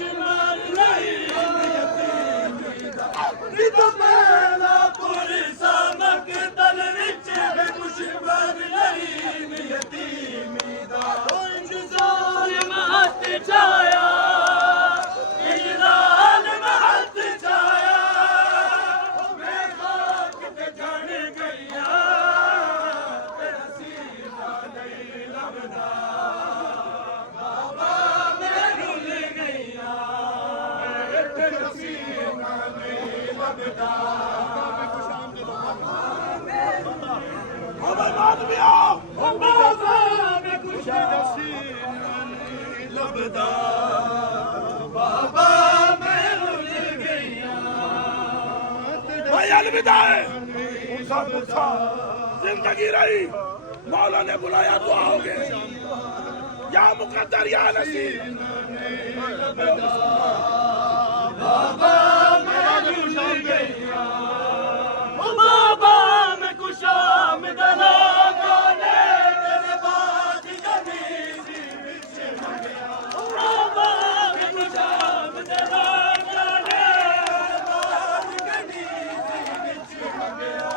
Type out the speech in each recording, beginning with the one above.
दुश्मन नहीं यतीमी दा नित मेला पूरी सामक तन विच दुश्मन नहीं यतीमी दा इंतजार महत छाया इंतजार महत छाया मैं खाक ते जड़ गईया तेरा सीना नहीं लभदा बाबा मैं रुल गईया तेरा सीना नहीं लभदा बाबा मैं कुछ सीना नहीं लभदा बाबा मैं रुल गईया भाई अलविदा है सब था जिंदगी रही मौला ने बुलाया तो आओगे या मुकद्दर या नसीब बाबा मैं रुल गईया बाबा मैं कुछ आमदना गाने तेरे बात गनीजी विच मंगया बाबा मैं कुछ आमदना गाने तेरे बात गनीजी विच मंगया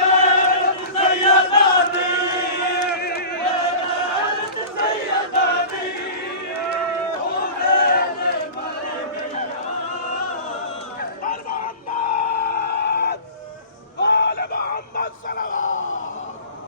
गैरत सैयदा दी गैरत सैयदा दी ओ मेरे मर गईया मोहम्मद आले मोहम्मद सल्लल्लाहु